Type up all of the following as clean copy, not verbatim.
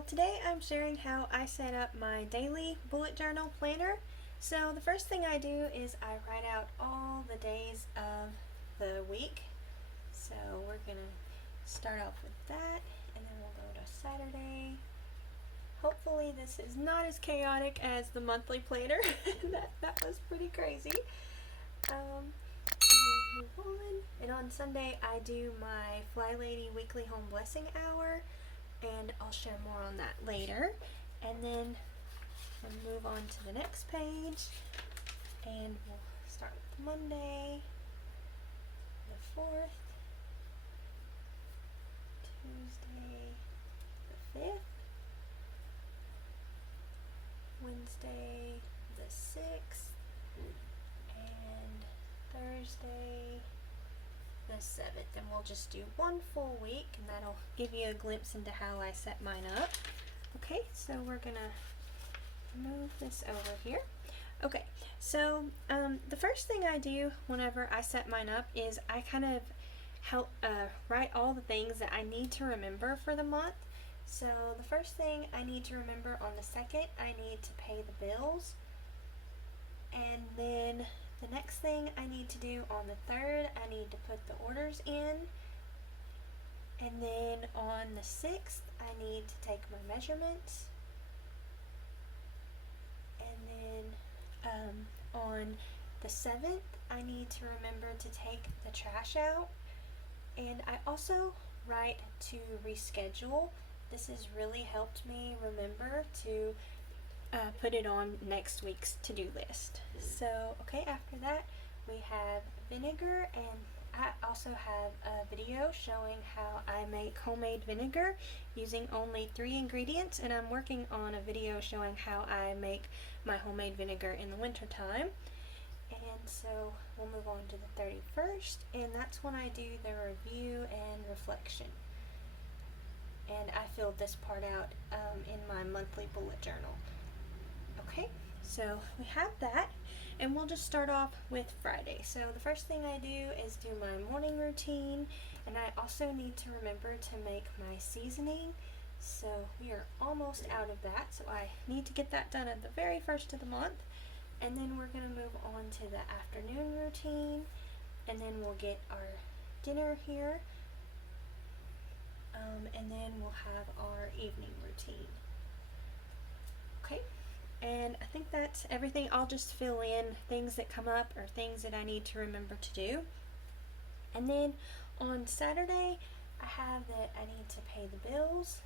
Well, today I'm sharing how I set up my daily bullet journal planner. So the first thing I do is I write out all the days of the week. So we're gonna start off with that, and then we'll go to Saturday. Hopefully this is not as chaotic as the monthly planner. that was pretty crazy. Move on. And on Sunday I do my Fly Lady weekly home blessing hour, and I'll share more on that later. And then we'll move on to the next page, and we'll start with Monday, the 4th, Tuesday, the 5th, Wednesday, the 6th, and Thursday, the 7th. And we'll just do one full week, and that'll give you a glimpse into how I set mine up. Okay, so we're gonna move this over here. Okay, so the first thing I do whenever I set mine up is I kind of help write all the things that I need to remember for the month. So the first thing I need to remember on the 2nd, I need to pay the bills. And then the next thing I need to do on the 3rd, I need to put the orders in. And then on the 6th, I need to take my measurements. And then on the 7th, I need to remember to take the trash out. And I also write to reschedule. This has really helped me remember to put it on next week's to-do list. So, okay, after that, we have vinegar, and I also have a video showing how I make homemade vinegar using only 3 ingredients, and I'm working on a video showing how I make my homemade vinegar in the winter time. And so we'll move on to the 31st, and that's when I do the review and reflection. And I filled this part out in my monthly bullet journal. Okay, so we have that, and we'll just start off with Friday. So the first thing I do is do my morning routine, and I also need to remember to make my seasoning. So we are almost out of that, so I need to get that done at the very first of the month. And then we're going to move on to the afternoon routine, and then we'll get our dinner here. And then we'll have our evening routine. Okay, and I think that's everything. I'll just fill in things that come up or things that I need to remember to do. And then on Saturday, I have that I need to pay the bills,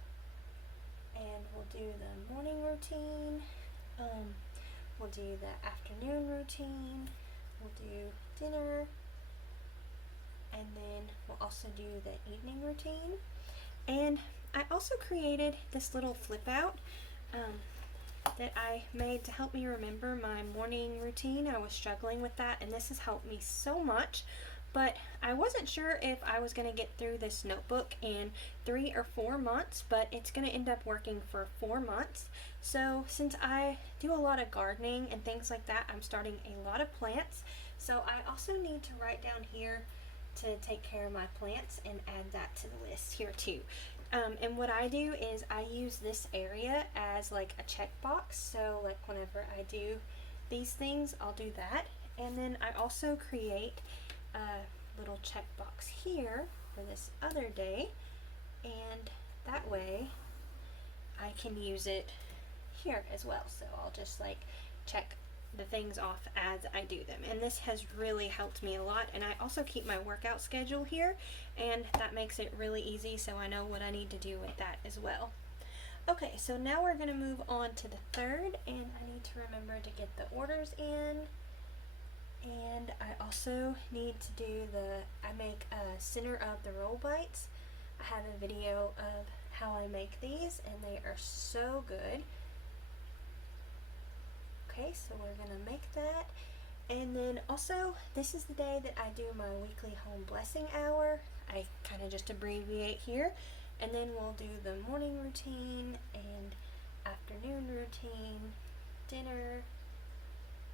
and we'll do the morning routine. We'll do the afternoon routine. We'll do dinner, and then we'll also do the evening routine. And I also created this little flip out that I made to help me remember my morning routine. I was struggling with that, and this has helped me so much, but I wasn't sure if I was going to get through this notebook in 3 or 4 months, but it's going to end up working for 4 months. So since I do a lot of gardening and things like that, I'm starting a lot of plants, so I also need to write down here to take care of my plants and add that to the list here too. And what I do is I use this area as like a checkbox. So like whenever I do these things, I'll do that. And then I also create a little checkbox here for this other day, and that way I can use it here as well. So I'll just like check the things off as I do them, and this has really helped me a lot. And I also keep my workout schedule here, and that makes it really easy, so I know what I need to do with that as well. Okay, so now we're going to move on to the 3rd, and I need to remember to get the orders in. And I also need to do I make a center of the roll bites. I have a video of how I make these, and they are so good. Okay, so we're going to make that. And then also, this is the day that I do my weekly home blessing hour. I kind of just abbreviate here. And then we'll do the morning routine and afternoon routine, dinner,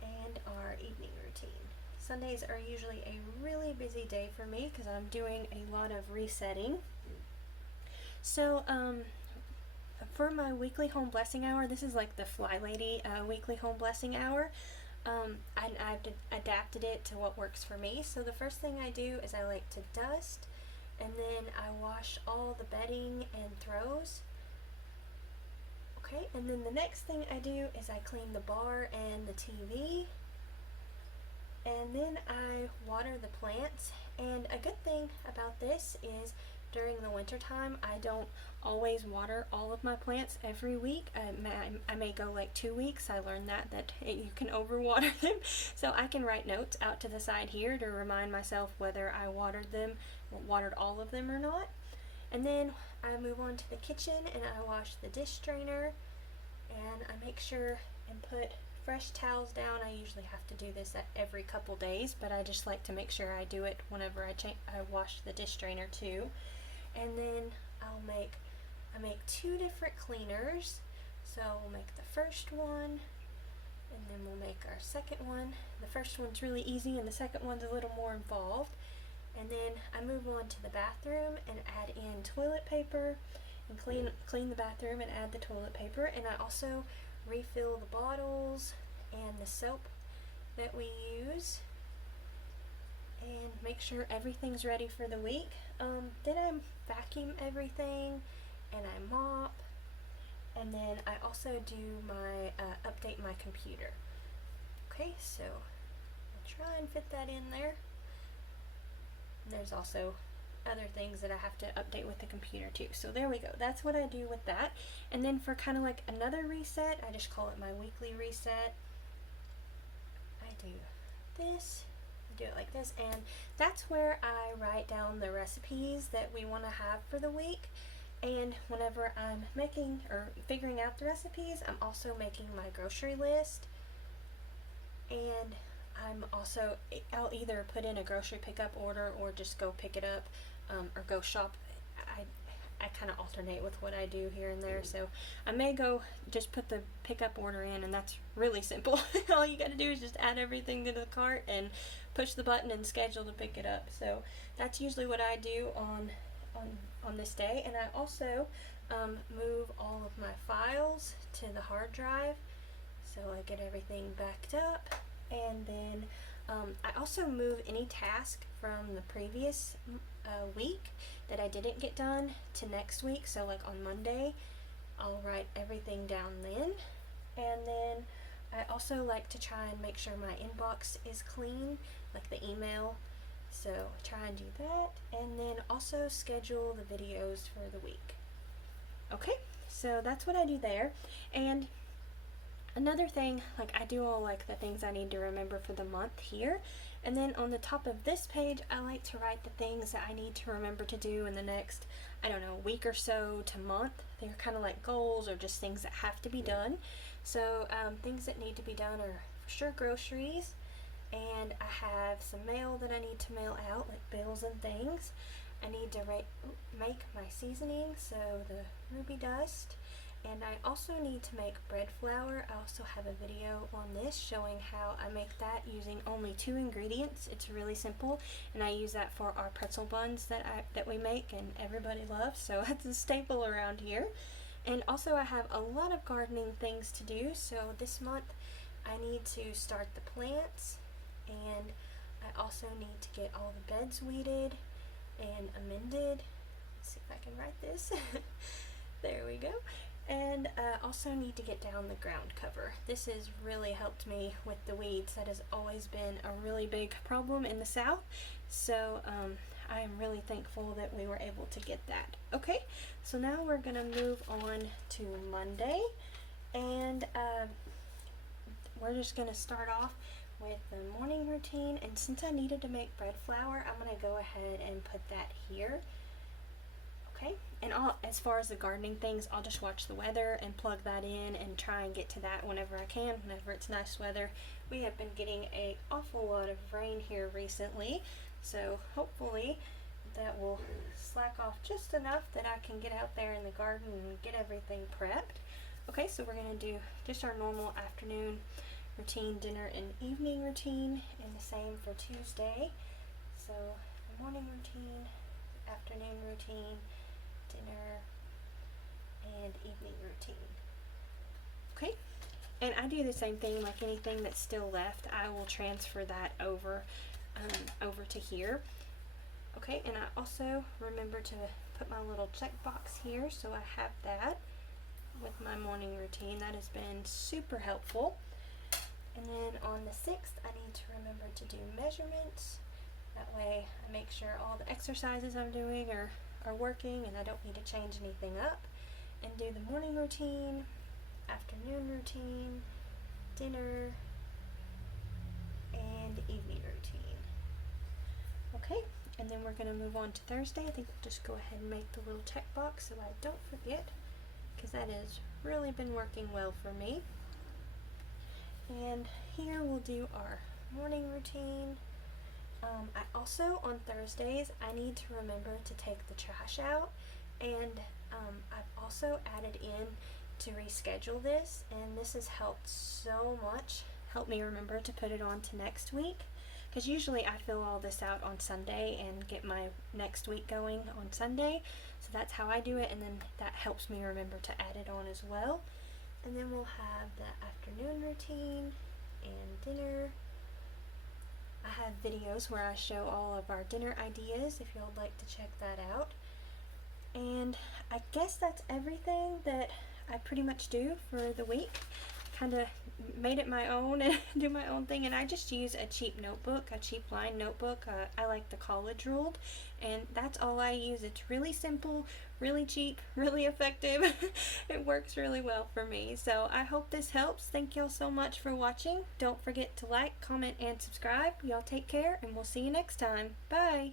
and our evening routine. Sundays are usually a really busy day for me because I'm doing a lot of resetting. So for my weekly home blessing hour, this is like the Fly Lady weekly home blessing hour. I've adapted it to what works for me. So the first thing I do is I like to dust, and then I wash all the bedding and throws. Okay, and then the next thing I do is I clean the bar and the TV, and then I water the plants. And a good thing about this is during the winter time, I don't always water all of my plants every week. I may go like 2 weeks. I learned that you can overwater them. So I can write notes out to the side here to remind myself whether I watered all of them or not. And then I move on to the kitchen and I wash the dish strainer, and I make sure and put fresh towels down. I usually have to do this every couple days, but I just like to make sure I do it whenever I wash the dish strainer too. And then I make 2 different cleaners. So we'll make the first one, and then we'll make our second one. The first one's really easy, and the second one's a little more involved. And then I move on to the bathroom and add in toilet paper, and clean the bathroom and add the toilet paper. And I also refill the bottles and the soap that we use, and make sure everything's ready for the week. Then I vacuum everything, and I mop, and then I also do my update my computer. Okay, so I'll try and fit that in there. And there's also other things that I have to update with the computer too. So there we go. That's what I do with that. And then for kind of like another reset, I just call it my weekly reset. I do this. Do it like this, and that's where I write down the recipes that we want to have for the week. And whenever I'm making or figuring out the recipes, I'm also making my grocery list, and I'll either put in a grocery pickup order or just go pick it up, or go shop. I kind of alternate with what I do here and there, so I may go just put the pickup order in, and that's really simple. All you gotta do is just add everything to the cart and push the button and schedule to pick it up. So that's usually what I do on this day. And I also move all of my files to the hard drive, so I get everything backed up. And then I also move any task from the previous week that I didn't get done to next week. So like on Monday, I'll write everything down then. And then I also like to try and make sure my inbox is clean, like the email. So try and do that. And then also schedule the videos for the week. Okay, so that's what I do there. And another thing, like I do all like the things I need to remember for the month here. And then on the top of this page, I like to write the things that I need to remember to do in the next, I don't know, week or so to month. They're kind of like goals or just things that have to be done. So things that need to be done are for sure groceries, and I have some mail that I need to mail out, like bills and things. I need to make my seasoning, so the ruby dust. And I also need to make bread flour. I also have a video on this showing how I make that using only 2 ingredients. It's really simple, and I use that for our pretzel buns that we make and everybody loves, so it's a staple around here. And also I have a lot of gardening things to do. So this month I need to start the plants, and I also need to get all the beds weeded and amended. Let's see if I can write this. There we go. And also need to get down the ground cover. This has really helped me with the weeds. That has always been a really big problem in the South. So I am really thankful that we were able to get that. Okay, so now we're gonna move on to Monday, and we're just gonna start off with the morning routine. And since I needed to make bread flour, I'm gonna go ahead and put that here. Okay, and as far as the gardening things, I'll just watch the weather and plug that in and try and get to that whenever I can, whenever it's nice weather. We have been getting an awful lot of rain here recently, so hopefully that will slack off just enough that I can get out there in the garden and get everything prepped. Okay, so we're going to do just our normal afternoon routine, dinner and evening routine, and the same for Tuesday. So the morning routine, afternoon routine, dinner, and evening routine. Okay, and I do the same thing, like anything that's still left, I will transfer that over to here. Okay, and I also remember to put my little checkbox here, so I have that with my morning routine. That has been super helpful. And then on the 6th, I need to remember to do measurements. That way I make sure all the exercises I'm doing are working and I don't need to change anything up. And do the morning routine, afternoon routine, dinner, and evening routine. Okay, and then we're going to move on to Thursday. I think we'll just go ahead and make the little check box so I don't forget, because that has really been working well for me. And here we'll do our morning routine. I also, on Thursdays, I need to remember to take the trash out, and I've also added in to reschedule this, and this has helped so much. Help me remember to put it on to next week, because usually I fill all this out on Sunday and get my next week going on Sunday, so that's how I do it, and then that helps me remember to add it on as well. And then we'll have the afternoon routine and dinner. I have videos where I show all of our dinner ideas if you'd like to check that out. And I guess that's everything that I pretty much do for the week. Kind of made it my own and do my own thing, and I just use a cheap notebook, a cheap line notebook. I like the college ruled, and that's all I use. It's really simple, really cheap, really effective. It works really well for me. So I hope this helps. Thank y'all so much for watching. Don't forget to like, comment, and subscribe. Y'all take care, and we'll see you next time. Bye.